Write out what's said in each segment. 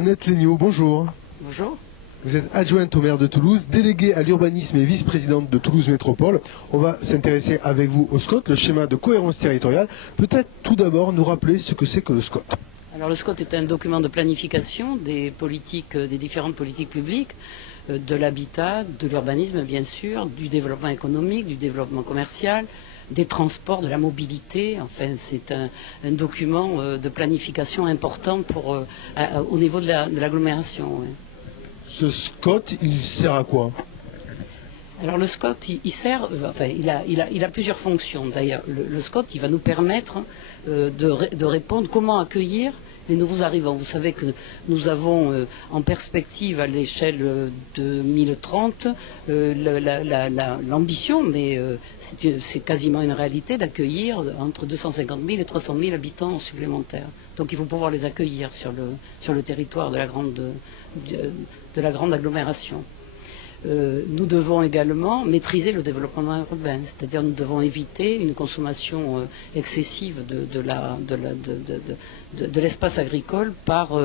Annette Léniaud, bonjour. Bonjour. Vous êtes adjointe au maire de Toulouse, déléguée à l'urbanisme et vice-présidente de Toulouse Métropole. On va s'intéresser avec vous au SCOT, le schéma de cohérence territoriale. Peut-être tout d'abord nous rappeler ce que c'est que le SCOT. Alors le SCOT est un document de planification des politiques, des différentes politiques publiques, de l'habitat, de l'urbanisme bien sûr, du développement économique, du développement commercial, des transports, de la mobilité. Enfin, c'est un document de planification important au niveau de l'agglomération. Ouais. Ce SCOT, il sert à quoi? Alors le SCOT, il sert, il a plusieurs fonctions. D'ailleurs, le SCOT, il va nous permettre de répondre comment accueillir les nouveaux arrivants. Vous savez que nous avons en perspective à l'échelle de 2030 l'ambition, mais c'est quasiment une réalité, d'accueillir entre 250 000 et 300 000 habitants supplémentaires. Donc il faut pouvoir les accueillir sur le territoire de la grande agglomération. Nous devons également maîtriser le développement urbain, c'est-à-dire nous devons éviter une consommation excessive de l'espace agricole par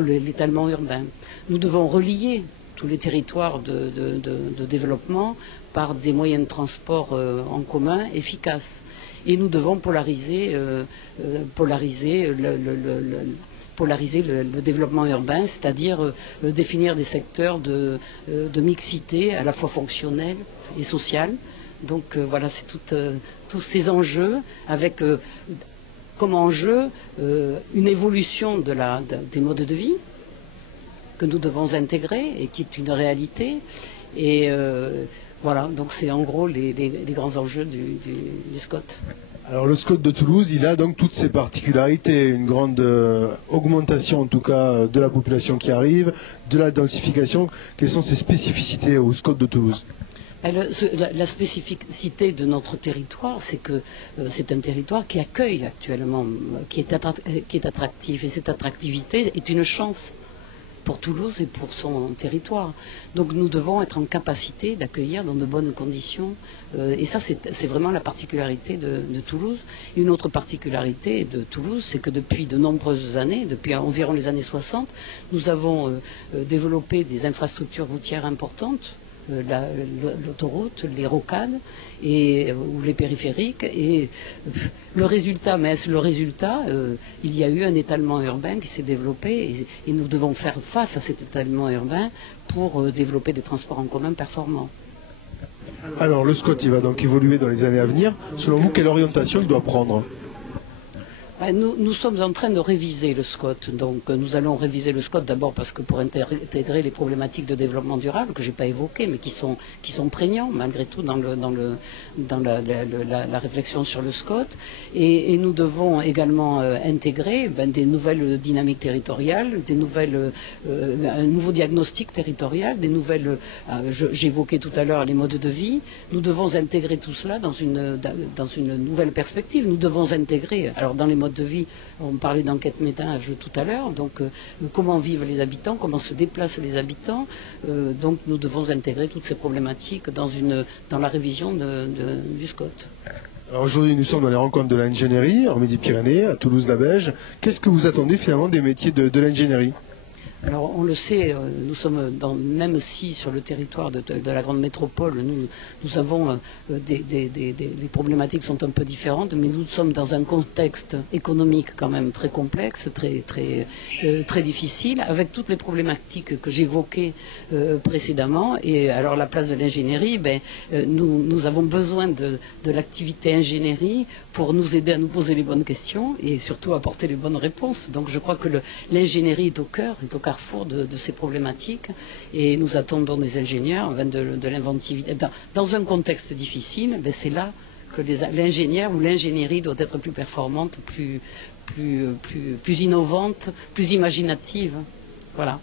l'étalement urbain. Nous devons relier tous les territoires de développement par des moyens de transport en commun efficaces. Et nous devons polariser le développement urbain, c'est-à-dire définir des secteurs de mixité à la fois fonctionnelle et sociale. Donc voilà, c'est tous ces enjeux avec comme enjeu une évolution des modes de vie que nous devons intégrer et qui est une réalité. Et voilà, donc c'est en gros les grands enjeux du SCOT. Alors le SCOT de Toulouse, il a donc toutes ses particularités, une grande augmentation en tout cas de la population qui arrive, de la densification. Quelles sont ses spécificités au SCOT de Toulouse? La spécificité de notre territoire, c'est que c'est un territoire qui accueille actuellement, qui est attractif, et cette attractivité est une chance pour Toulouse et pour son territoire. Donc nous devons être en capacité d'accueillir dans de bonnes conditions. Et ça, c'est vraiment la particularité de Toulouse. Une autre particularité de Toulouse, c'est que depuis de nombreuses années, depuis environ les années 60, nous avons développé des infrastructures routières importantes, l'autoroute, les rocades ou les périphériques, et le résultat, il y a eu un étalement urbain qui s'est développé et nous devons faire face à cet étalement urbain pour développer des transports en commun performants. Alors le SCOT, il va donc évoluer dans les années à venir. Selon vous, quelle orientation il doit prendre? Nous sommes en train de réviser le SCOT. Donc nous allons réviser le SCOT d'abord parce que pour intégrer les problématiques de développement durable que je n'ai pas évoquées mais qui sont prégnants malgré tout dans la réflexion sur le SCOT. Et nous devons également intégrer des nouvelles dynamiques territoriales, un nouveau diagnostic territorial, j'évoquais tout à l'heure les modes de vie. Nous devons intégrer tout cela dans une nouvelle perspective. Nous devons intégrer, alors dans les modes de vie, on parlait d'enquête ménage tout à l'heure, donc comment vivent les habitants, comment se déplacent les habitants, donc nous devons intégrer toutes ces problématiques dans la révision du SCOT. Alors aujourd'hui nous sommes dans les rencontres de l'ingénierie en Midi-Pyrénées, à Toulouse-la-Beige. Qu'est-ce que vous attendez finalement des métiers de l'ingénierie? Alors on le sait, nous sommes même si sur le territoire de la grande métropole, nous avons les problématiques sont un peu différentes, mais nous sommes dans un contexte économique quand même très complexe, très difficile, avec toutes les problématiques que j'évoquais précédemment. Et alors la place de l'ingénierie, nous avons besoin de l'activité ingénierie pour nous aider à nous poser les bonnes questions et surtout apporter les bonnes réponses. Donc je crois que l'ingénierie est au carrefour de ces problématiques et nous attendons des ingénieurs de l'inventivité. Dans un contexte difficile, c'est là que l'ingénieur ou l'ingénierie doit être plus performante, plus innovante, plus imaginative. Voilà.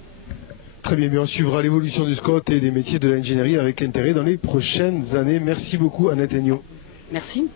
Très bien, on suivra l'évolution du SCOT et des métiers de l'ingénierie avec intérêt dans les prochaines années. Merci beaucoup Annette Léniaud. Merci.